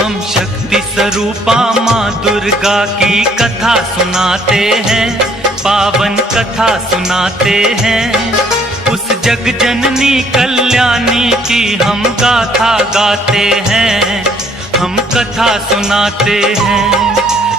हम शक्ति स्वरूपा माँ दुर्गा की कथा सुनाते हैं, पावन कथा सुनाते हैं। उस जग जननी कल्याणी की हम गाथा गाते हैं, हम कथा सुनाते हैं।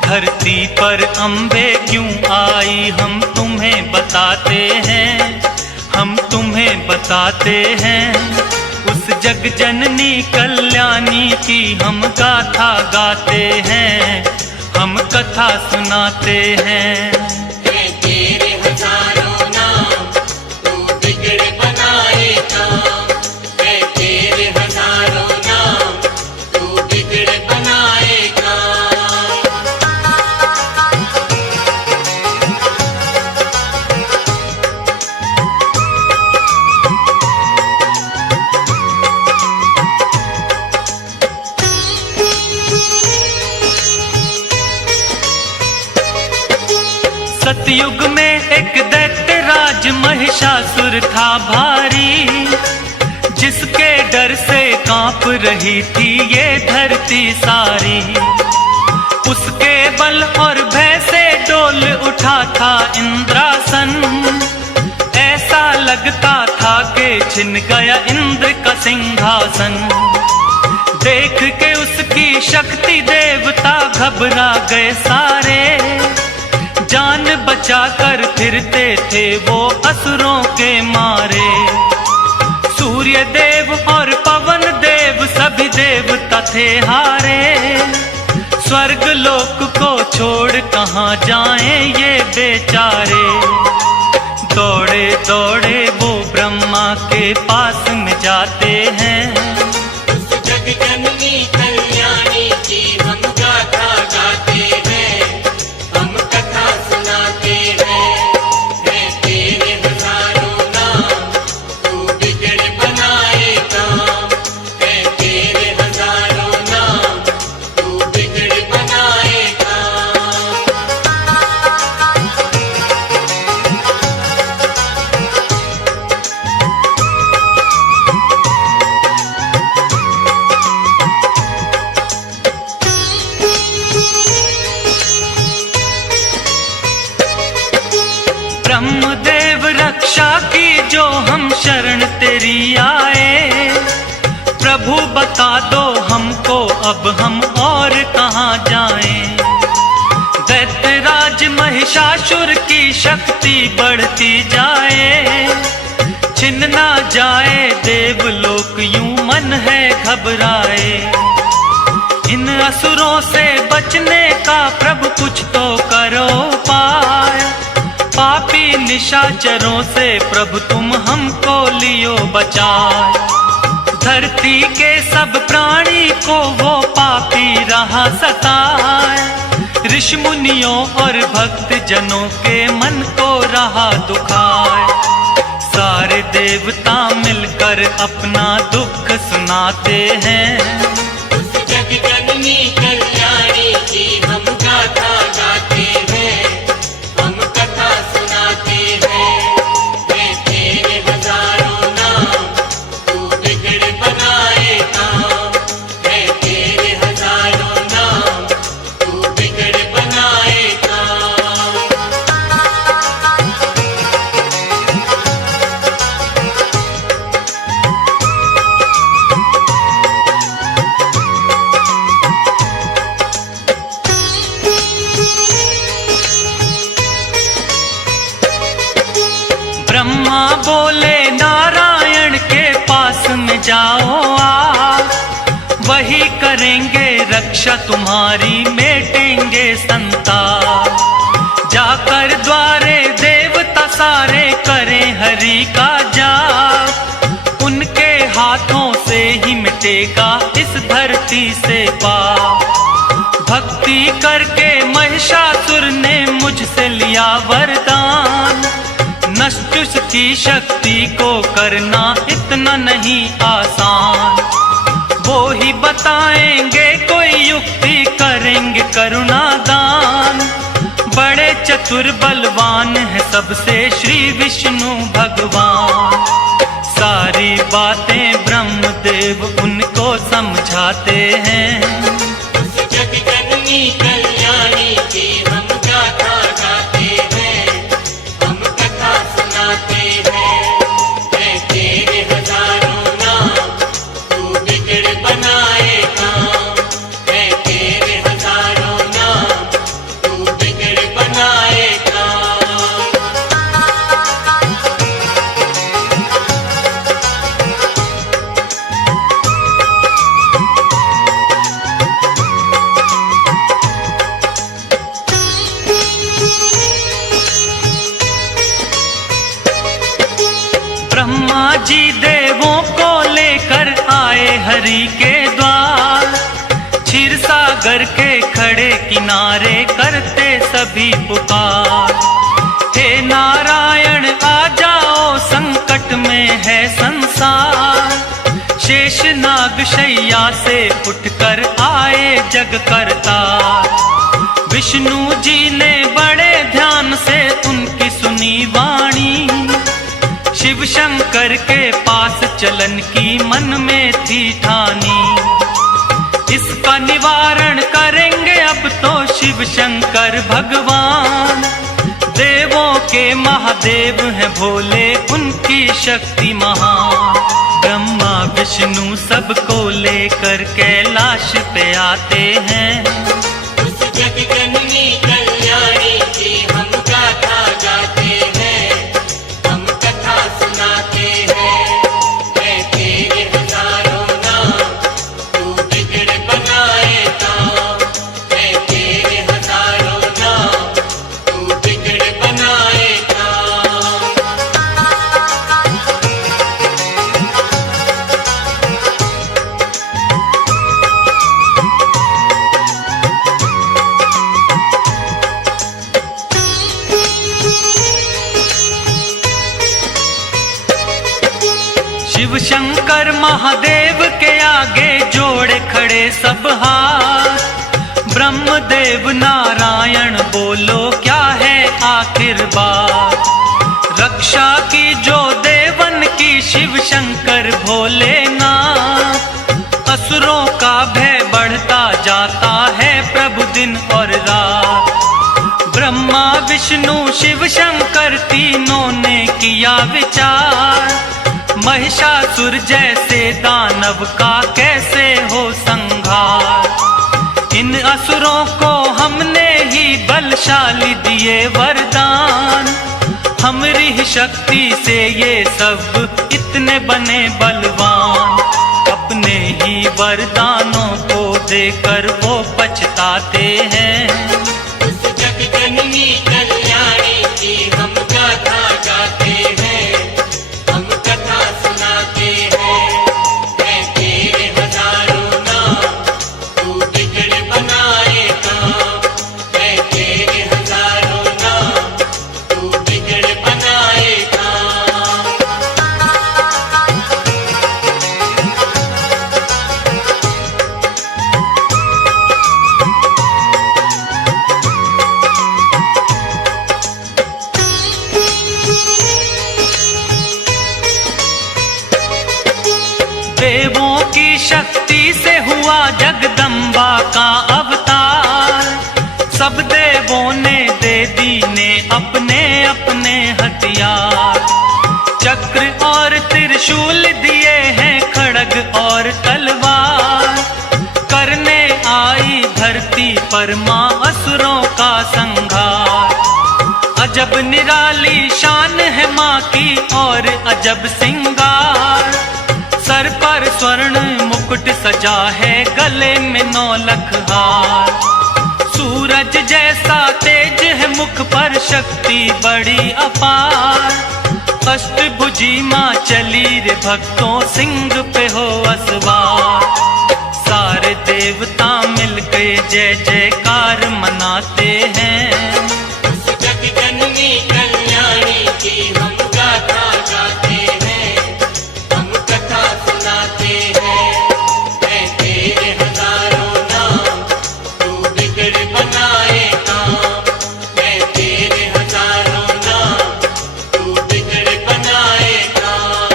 धरती पर अम्बे क्यों आई हम तुम्हें बताते हैं, हम तुम्हें बताते हैं। उस जग जननी कल्याणी की हम गाथा गाते हैं, हम कथा सुनाते हैं। तेरे हजारों नाम तू बिगड़े बनाए काम, तेरे हजारों नाम तू बिगड़े बनाए काम। सतयुग में एक दैत्य राज महिषासुर था भारी, जिसके डर से कांप रही थी ये धरती सारी। उसके बल और भय से डोल उठा था इंद्रासन, ऐसा लगता था कि छिन गया इंद्र का सिंहासन। देख के उसकी शक्ति देवता घबरा गए सारे, जान बचाकर फिरते थे वो असुरों के मारे। सूर्य देव और पवन देव सभी देवता थे हारे, स्वर्ग लोक को छोड़ कहाँ जाएं ये बेचारे। दौड़े दौड़े वो ब्रह्मा के पास में जाते हैं, उस जग जननी कल्याणी की हम गाथा गाते हैं, हम कथा सुनाते हैं। तेरे हजारों नाम तू बिगड़े बनाए काम, तेरे हजारों नाम तू बिगड़े बनाए काम। ब्रह्मदेव रक्षा की जो हम शरण तेरी आए। प्रभु बता दो हमको अब हम और कहाँ जाएं। दैत्यराज महिषासुर की शक्ति बढ़ती जाए, छिन ना जाए देवलोक यूं मन है घबराए। इन असुरों से बचने का प्रभु कुछ तो करो पाए, पापी निशाचरों से प्रभु तुम हमको लियो बचाए। धरती के सब प्राणी को वो पापी रहा सताए, ऋषि मुनियों और भक्त जनों के मन को रहा दुखाए। सारे देवता मिलकर अपना दुख सुनाते हैं, उस जग जननी कल्याणी की हम गाथा गाते हैं, हम कथा सुनाते हैं। तेरे हजारों नाम तू बिगड़े बनाए काम, तेरे हजारों नाम तू बिगड़े बनाए काम। ब्रह्मा बोले नारायण के पास में जाओ आ, वही करेंगे रक्षा तुम्हारी मेटेंगे संताप। जाकर द्वारे देवता सारे करें हरि का जाप, उनके हाथों से ही मिटेगा इस धरती से पाप। भक्ति करके महिषासुर ने मुझसे लिया वरदान, नष्ट की शक्ति को करना इतना नहीं आसान। वो ही बताएंगे कोई युक्ति, करेंगे करुणा दान। बड़े चतुर बलवान है सबसे श्री विष्णु भगवान। सारी बातें ब्रह्मदेव उनको समझाते हैं, जननी कल्याणी की हम गाथा गाते हैं, हम कथा सुनाते हैं। है तेरे हजारों नाम, तू बिगड़ बनाए काम। है तेरे हजारों नाम, तू बिगड़ बनाए काम। ब्रह्मा जी देवों को लेकर आए हरि के द्वार। क्षीर सागर के खड़े किनारे करते सभी पुकार। हे नारायण आ जाओ, संकट में है संसार। शेष नाग शैया से उठकर आए जग करतार। विष्णु जी ने बड़े ध्यान से उनकी सुनी वाणी। शिव शंकर के पास चलन की मन में थी ठानी। इसका निवारण करेंगे अब तो शिव शंकर भगवान। देवों के महादेव हैं भोले, उनकी शक्ति महान। ब्रह्मा विष्णु सबको लेकर कैलाश पे आते हैं। उस जग जननी कल्याणी की हम गाथा गाते हैं, हम कथा सुनाते हैं। है तेरे हजारों नाम, तू बिगड़ बनाए काम। है तेरे हजारों नाम, तू बिगड़ बनाए काम। शिव शंकर महादेव के आगे जोड़े खड़े सब हाथ। ब्रह्मदेव नारायण बोलो क्या है आखिर बात। रक्षा की जो देवन की शिव शंकर भोलेनाथ। असुरों का भय बढ़ता जाता है प्रभु दिन और रात। ब्रह्मा विष्णु शिव शंकर तीनों ने किया विचार। महिषासुर जैसे दानव का कैसे हो संहार। इन असुरों को हमने ही बलशाली दिए वरदान। हमारी शक्ति से ये सब इतने बने बलवान। अपने ही वरदानों को देकर वो पछताते हैं। उस जग जननी कल्याणी की हम गाथा गाते हैं, हम कथा सुनाते हैं। है तेरे हजारों नाम, तू बिगड़ बनाए काम। है तेरे हजारों नाम, तू बिगड़ बनाए काम। देवों की शक्ति से हुआ जगदम्बा का अवतार। सब देवों ने दे दीने अपने अपने हथियार। चक्र और त्रिशूल दिए हैं, खड़ग और तलवार। करने आई धरती पर मां असुरों का संहार। अजब निराली शान है मां की और अजब सिंगार। सर पर स्वर्ण मुकुट सजा है, गले में 9 लख हार। सूरज जैसा तेज है मुख पर, शक्ति बड़ी अपार। अष्टभुजी मां चली रे भक्तों, सिंह पे हो असवार। सारे देवता मिलके जय जयकार मनाते हैं। उस जग जननी कल्याणी की हम गाथा गाते हैं, हम कथा सुनाते हैं। है तेरे हजारों नाम, तू बिगड़ बनाए काम। है तेरे हजारों नाम, तू बिगड़ बनाए काम।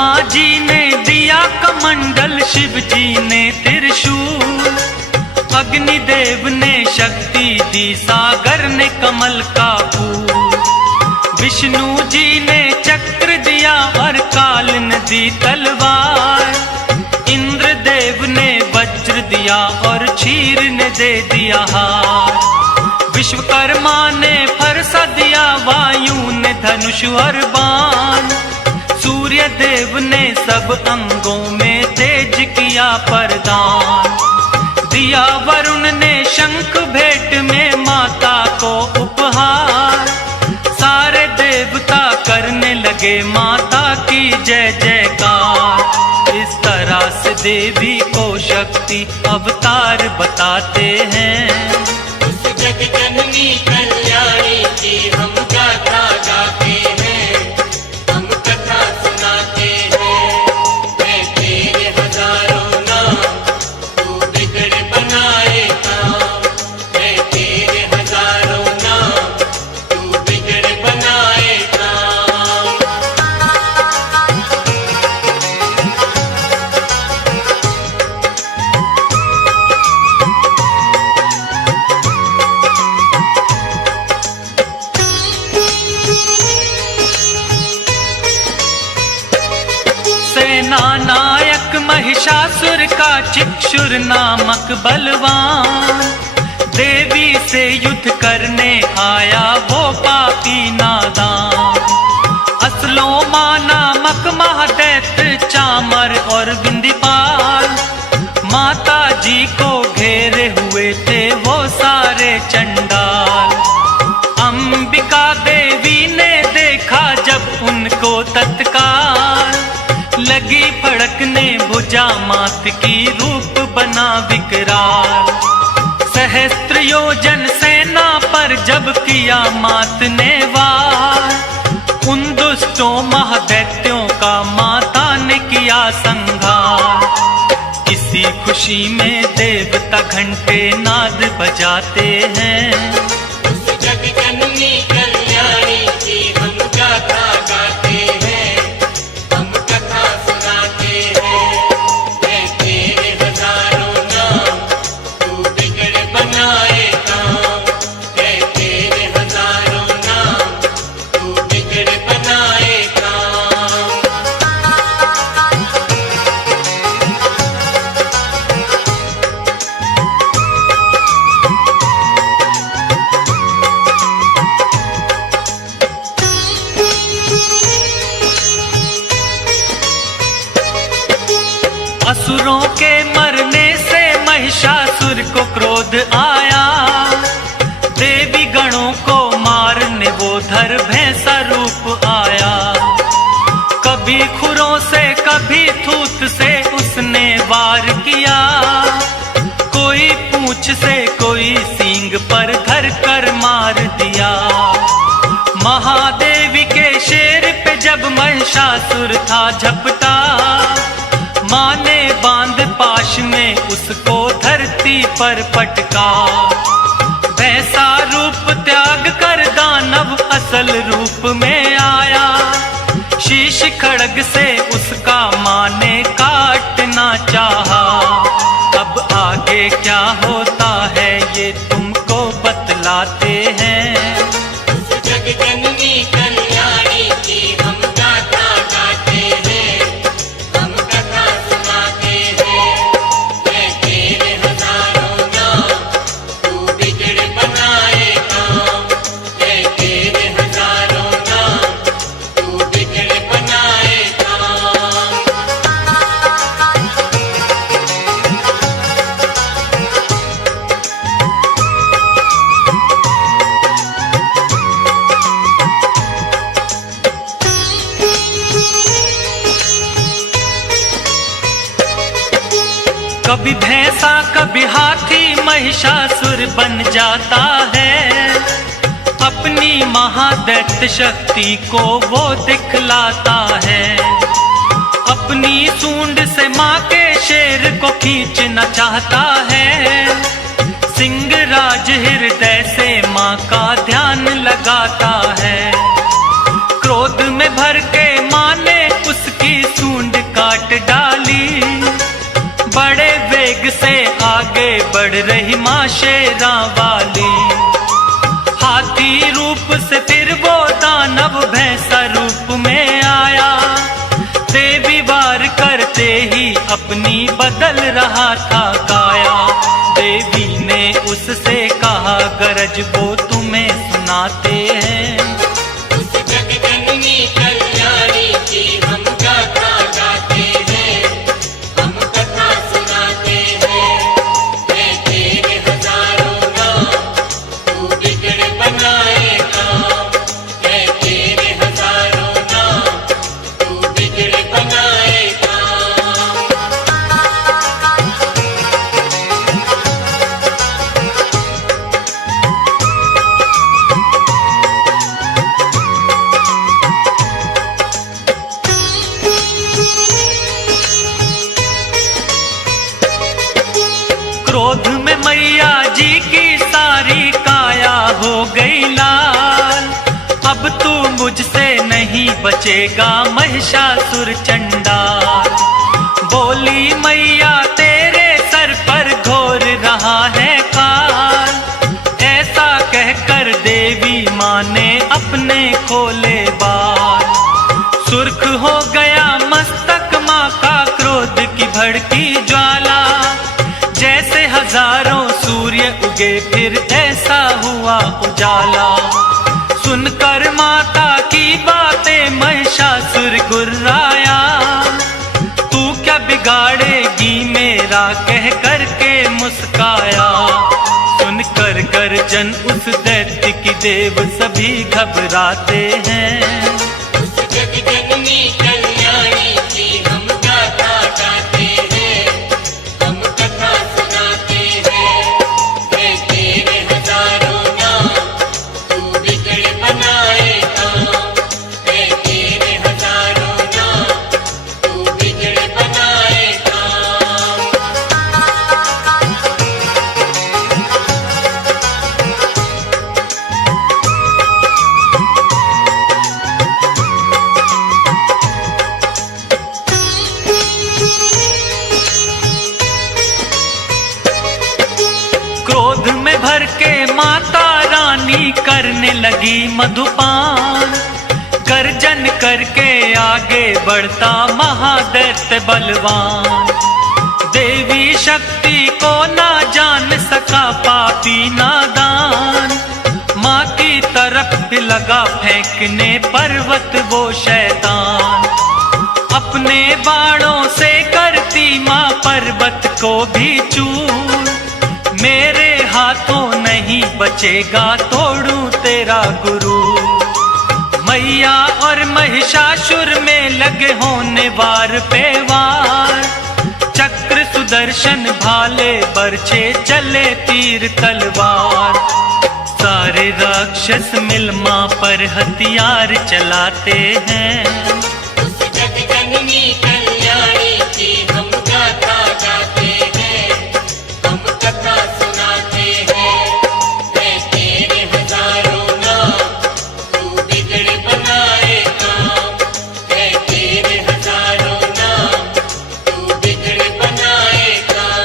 ब्रह्मा जी ने दिया कमंडल, शिव जी ने त्रिशूल, अग्निदेव ने शक्ति दी, सागर ने कमल का फूल, विष्णु जी ने चक्र दिया और काल ने दी तलवार, इंद्रदेव ने वज्र दिया और क्षीर ने दे दिया हार, विश्वकर्मा ने फरसा दिया, वायु ने धनुष और बाण, सूर्य देव ने सब अंगों में तेज किया प्रदान, दिया वरुण ने शंख भेंट में माता को उपहार, सारे देवता करने लगे माता की जय जयकार। इस तरह से देवी को शक्ति अवतार बताते हैं। उस जग जननी कल्याणी की हम गाथा गाते हैं, हम कथा सुनाते हैं। मैं तेरे हजारों नाम, तू बिगड़ बनाए काम। मैं तेरे हजारों नाम, तू बिगड़ बनाए काम। सेना नायक महिषासुर का चिक्षुर नामक बलवान, देवी से युद्ध करने आया वो पापी नादान, असलोमा नामक महादैत्य चामर और बिंदीपाल, माता जी को घेरे हुए थे वो सारे चंडाल, अंबिका देवी ने देखा जब उनको तत्काल, लगी फड़कने भुजा मात की रूप बना विकराल, सहस्त्र योजन सेना पर जब किया मात ने वार, उन दुष्टों महादैत्यों का माता ने किया संहार। इसी खुशी में देवता घंटे नाद बजाते हैं। उस जग जननी कल्याणी की हम गाथा गाते हैं, हम कथा सुनाते हैं। मैं तेरे हजारों नाम, तू बिगड़ बनाए काम। मैं तेरे हजारों नाम, तू बिगड़ बनाए काम। असुरों के मरने से महिषासुर को क्रोध आया, देवी गणों को मारने वो धर भैंसा रूप आया, कभी खुरों से कभी थूत से उसने वार किया, कोई पूंछ से कोई सींग पर धर कर मार दिया, महादेवी के शेर पे जब महिषासुर था झपटा, माँ ने बांध पाश में उसको धरती पर पटका, वैसा रूप त्याग कर दानव असल रूप में आया, शीश खड़ग से उसका माँ ने काटना चाहा। अब आगे क्या होता है ये तुमको बतलाते हैं। उस जग जननी कल्याणी की हम गाथा गाते हैं, हम कथा सुनाते हैं। मैं तेरे हजारों नाम, तू बिगड़ बनाए काम। मैं तेरे हजारों नाम, तू बिगड़ बनाए काम। कभी भैंसा कभी हाथी महिषासुर बन जाता है, अपनी महादैत्य शक्ति को वो दिखलाता है, अपनी सूंड से माँ के शेर को खींचना चाहता है, सिंहराज हृदय से माँ का ध्यान लगाता है, क्रोध में भर के माँ ने उसकी सूंड काट डाली। बड़े वेग से आगे बढ़ रही माँ शेरा वाली। हाथी रूप से फिर वो दानव भैंसा रूप में आया। देवी वार करते ही अपनी बदल रहा था काया। देवी ने उससे कहा गरज वो तुम्हें सुनाते हैं। उस जगजननी कल्याणी की हम गाथा गाते हैं, हम कथा सुनाते हैं। मैं तेरे हजारों नाम, तू बिगड़ बनाए काम। मैं तेरे हजारों नाम, तू बिगड़ बनाए काम। क्रोध में मैया जी की सारी काया हो गई लाल। अब तू मुझसे नहीं बचेगा महिषासुर चंडाल। बोली मैया तेरे सर पर घोर रहा है काल। ऐसा कहकर देवी माँ ने अपने खोले बाल। सुर्ख हो गया मस्तक माँ का क्रोध की भड़की ज्वाला। जैसे हजारों सूर्य उगे फिर ऐसा हुआ उजाला। सुनकर माता की बातें महिषासुर गुर्राया। तू क्या बिगाड़ेगी मेरा कह करके मुस्काया। सुनकर गर्जन उस दैत्य की देव सभी घबराते हैं। उस जगजननी कल्याणी की हम गाथा गाते हैं, हम कथा सुनाते हैं। मैं तेरे हजारों नाम, तू बिगड़ बनाए काम। मैं तेरे हजारों नाम, तू बिगड़ बनाए काम। क्रोध में भर के माता रानी करने लगी मधुपान। गर्जन करके आगे बढ़ता महादैत्य बलवान। देवी शक्ति को ना जान सका पापी नादान। माँ की तरफ लगा फेंकने पर्वत वो शैतान। अपने बाणों से करती माँ पर्वत को भी चूर। मेरे हाथों नहीं बचेगा तोड़ू तेरा गुरु। मैया और महिषासुर में लगे होने वार पे वार। चक्र सुदर्शन भाले बरछे चले तीर तलवार। सारे राक्षस मिल माँ पर हथियार चलाते हैं। उस जगजननी कल्याणी की हम गाथा गाते हैं, हम कथा सुनाते हैं। मैं तेरे हजारों नाम, तू बिगड़ बनाए काम। मैं तेरे हजारों नाम, तू बिगड़ बनाए काम।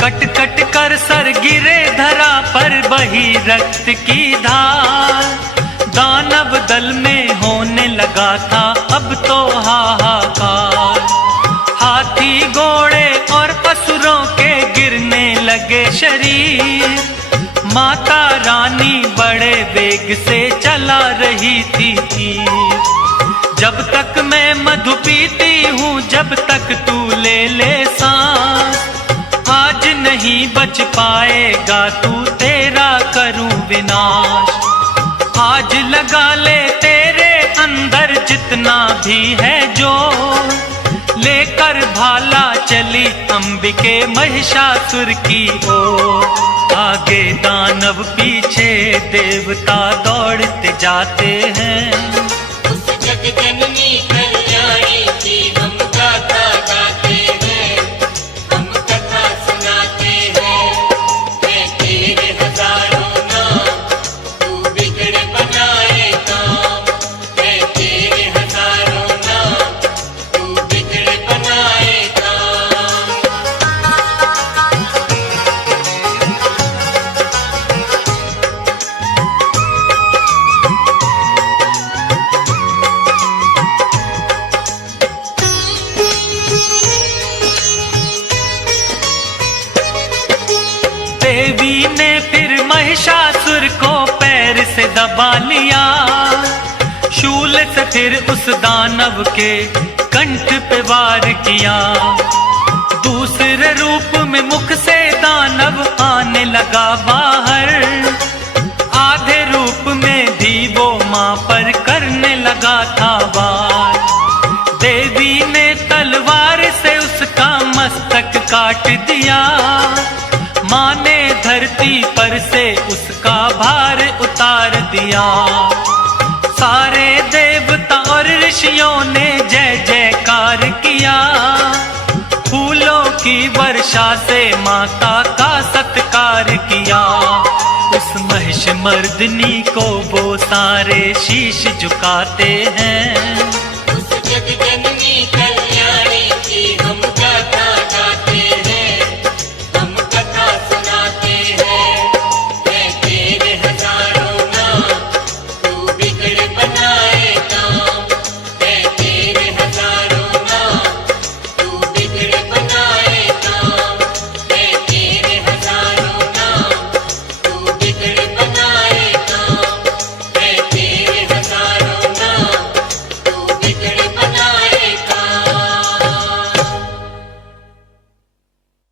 कट कट कर सर गिरे धरा पर बही रक्त की धार। दानव दल में होने लगा था अब तो हाहाकार। हाथी घोड़े और असुरों के गिरने लगे शरीर। माता रानी बड़े वेग से चला रही थी तीर। जब तक मैं मधु पीती हूँ जब तक तू ले ले सांस। आज नहीं बच पाएगा तू तेरा करूं विनाश। आज लगा ले तेरे अंदर जितना भी है जो। लेकर भाला चली अंबिके महिषासुर की ओर। आगे दानव पीछे देवता दौड़ते जाते हैं। उस जगजननी दबा लिया। शूल से फिर उस दानव के कंठ पे वार किया। दूसरे रूप में मुख से दानव आने लगा बाहर। आधे रूप में भी वो मां पर करने लगा था वार। देवी ने तलवार से उसका मस्तक काट दिया। मां ने धरती पर से उसका भार उतार दिया। सारे देवता और ऋषियों ने जय जयकार किया। फूलों की वर्षा से माता का सत्कार किया। उस महिष मर्दिनी को वो सारे शीश झुकाते हैं।